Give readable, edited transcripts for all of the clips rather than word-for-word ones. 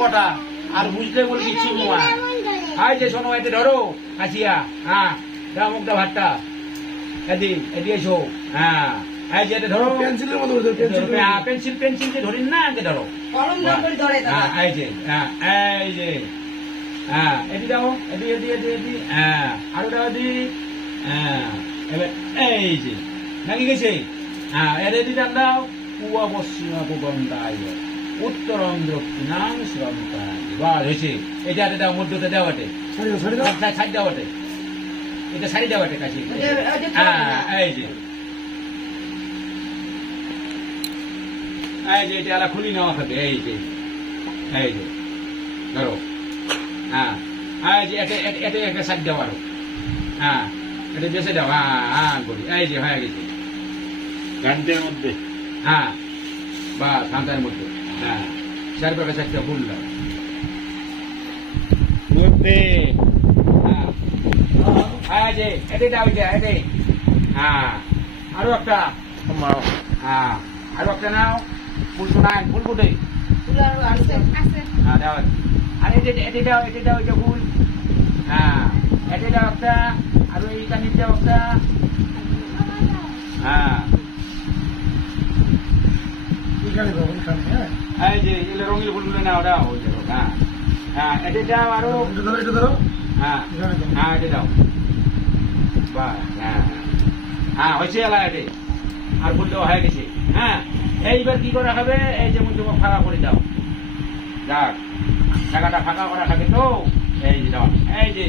কটা আর বুঝলে বলবি চিমুয়া হাই যে শোনো এতে ধরো আসিয়া হ্যাঁ দাও মুখটা ভাতটা এদি এদি এসো হ্যাঁ এই যে এটা ধরো পেন্সিলের মতো পেন্সিল পেন্সিল যে ধরিন না এতে ধরো কলম ধরে ধরে হ্যাঁ এই যে এই যে হ্যাঁ এদি দাও এদি এদি এদি এদি হ্যাঁ আরো দাও এদি হ্যাঁ এবার এই যে নাকি গেছে হ্যাঁ এর এদি দাও পূর্ব পশ্চিম ভূগন্ধায় উত্তরং দক্ষিণাং শ্রমতায় বাস হয়েছে এটা দাও মধ্যটা দাও এটে সাইড দাও এটে এটা সাইড দাও এটে কাছে হ্যাঁ এই যে এটা এলা খুলি নেওয়া থাকে এই যে ধরো হ্যাঁ এই যে এটা একটা সাইড দাও আরো হ্যাঁ এটা বেছে দাও হ্যাঁ করি এই যে হয়ে গেছে ঘন্টার মধ্যে হ্যাঁ বাস ঘন্টার মধ্যে হ্যাঁ চারপাশে চারটা ফুল দাও হ্যাঁ যে এটাই দাও এটাই হ্যাঁ আরো একটা হ্যাঁ আরো একটা নাও ফুল তো নাই ফুল কোটে হ্যাঁ দাও আর এটি দাও এটা ফুল হ্যাঁ এটি দাও একটা আর এই কানির দাও একটা হ্যাঁ এই যে এগুলো রঙিন ফুলগুলো নাও দাও ওই দেখো হ্যাঁ হ্যাঁ এটি দাও আরো হ্যাঁ হ্যাঁ এটি দাও বাহ হ্যাঁ হ্যাঁ হয়েছে এলা এটি আর ফুল দেওয়া হয়ে গেছে হ্যাঁ এইবার কি করে হবে এই যেমন তোমার ফাঁকা করে দাও যাক জায়গাটা ফাঁকা করা থাকে তো এই যে দাও এই যে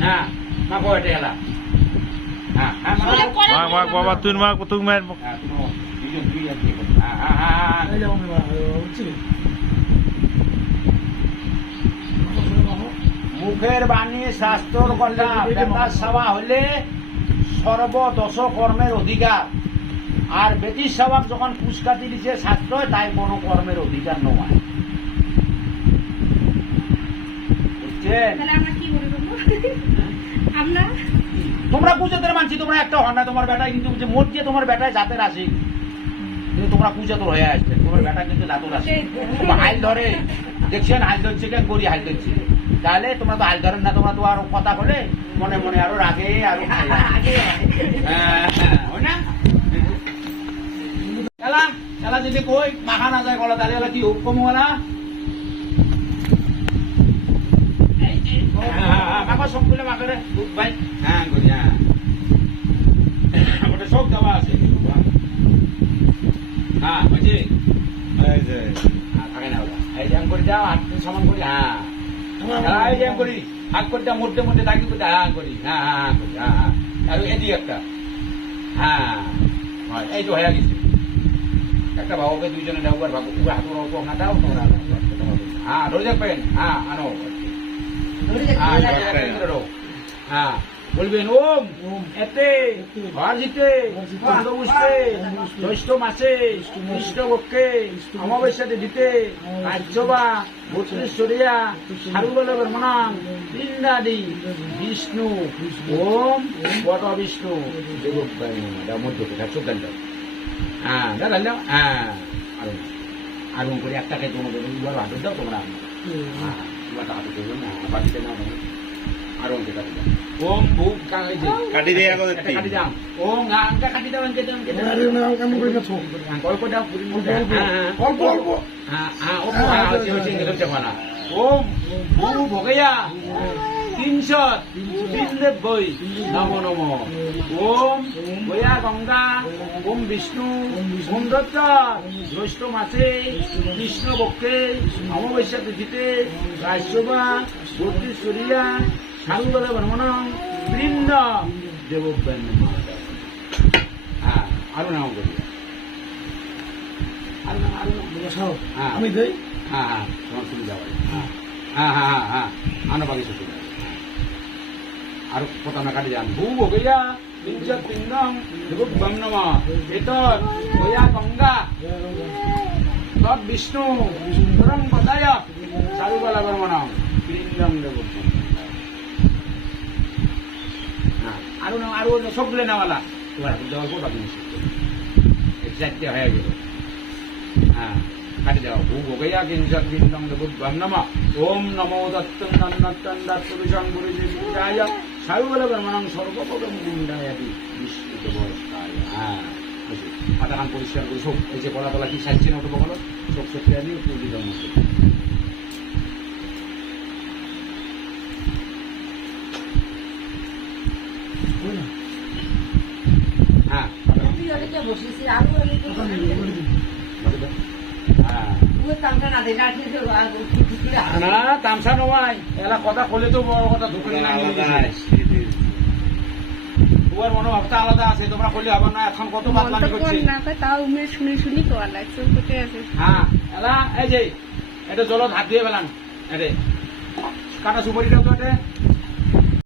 হ্যাঁ মাগো এটা এলা হ্যাঁ হ্যাঁ মাক বাবা তুই মাক তুই মার হ্যাঁ দুই আর কি হ্যাঁ হ্যাঁ হ্যাঁ মুখের বাণী শাস্ত্রর কথা ব্যাপার সভা হলে সর্বদশ কর্মের অধিকার আর বেটির স্বভাব যখন পুষ্কাতি দিচ্ছে শাস্ত্র তাই কোনো কর্মের অধিকার নয় বুঝছেন তোমরা পূজাতে মানছি তোমরা একটা হন না তোমার বেটায় কিন্তু মোট দিয়ে তোমার বেটায় জাতের আসি কিন্তু তোমরা পূজা তোর হয়ে আসছে তোমার বেটা কিন্তু জাতর আসে তোমার হাইল ধরে দেখছেন হাইল ধরছে কেন করি হাইল ধরছে তাহলে তোমরা তো হাইল ধরেন না তোমরা তো আরো কথা বলে মনে মনে আরো রাগে আরো না এলা যদি কই মাখা না যায় গলা তাহলে কি হুকুম না মাখা সব গুলো মাখে দুধ ভাই হ্যাঁ করি হ্যাঁ ওটা সব দেওয়া আছে হ্যাঁ বুঝছি থাকে না ওটা এই যে করে যাও হাত সমান করি হ্যাঁ এই যে করি হাত করে দাও মধ্যে মধ্যে তাকি করতে হ্যাঁ করি হ্যাঁ হ্যাঁ করি হ্যাঁ হ্যাঁ আর এদি একটা হ্যাঁ এই তো হয়ে গেছে একটা বাবুকে দুইজনে দাও আর বাবু হাত না দাও তোমরা হ্যাঁ ধরে দেখবেন হ্যাঁ আনো হ্যাঁ বলবেন ওম এতে ভাজিতে পুষ্পে জ্যৈষ্ঠ মাসে কৃষ্ণ পক্ষে অমাবস্যাতে দিতে কার্যবা বত্রিশ্বরিয়া সারুবলবের মনাম ইন্দ্রাদি বিষ্ণু ওম বট বিষ্ণু মধ্যে চোখ দাও হ্যাঁ দাও হ্যাঁ আগুন করে একটাকে তোমাদের হাতে দাও তোমরা বাড়িতে না আরো ওম ভূপ কাটি দিয়ে কাটি দাও ওম আঙ্কা কাটি দাও অল্প দাও অল্প অল্প ওম ভূ ভোগয়া 393 নম নম ওম ভয়া গঙ্গা ওম বিষ্ণু ওম দত্ত জ্যৈষ্ঠ মাসে কৃষ্ণ পক্ষে অমাবস্যা তিথিতে রাজ্যবা বত্রিশ্বরিয়া সারুবল ব্রহ্মণং বৃন্দ দেবব্যান হ্যাঁ আরো নাম করি আমি দেই হ্যাঁ হ্যাঁ তোমার সুবিধা হবে হ্যাঁ হ্যাঁ হ্যাঁ হ্যাঁ আনবাগি সুবিধা আরো কথা না কাটি যান ভূ ভোগয়া বিঞ্জত পিণ্ডং দেবব্যাম নম এতৎ ভয়া গঙ্গা তৎ বিষ্ণু সুন্দরং বদায় সারুবল ব্রহ্মণং বৃন্দং দেবব্যাম আরো না আরো সবগুলো নেওয়ালা তোমার দেওয়ার পর বাকি চারটে হয়ে গেল হ্যাঁ কাটি দাও ভূ ভোগয়া কিঞ্চক বিন্দং বুদ্ধং নমঃ ওম নমো দত্তং নন্নত্তং দত্তবিষং গুরুজিরায় সায়ুবল ব্রহ্মণং সর্বপদং গুণ্ডায়াতি বিষ্ণুত বয়স্কায়। হ্যাঁ মাথাখান পরিষ্কার করে সব এই যে গলা তলা কি সাজছে না ওটা বলো সব সত্যি আমি পুঁজি দেওয়া মতো হ্যাঁ না তামসা নয় এলা কথা বলে তো বড় কথা ধুকড়ি না তোমার মনোভাবটা আলাদা আছে তোমরা করলে হবে না এখন কত বাতলামি করছে তাও উমের শুনি শুনি তো লাগছে কোটে আছে হ্যাঁ এলা এই যে এটা জলত হাত দিয়ে পেলাম এরে কাটা সুপারিটাও তো এটা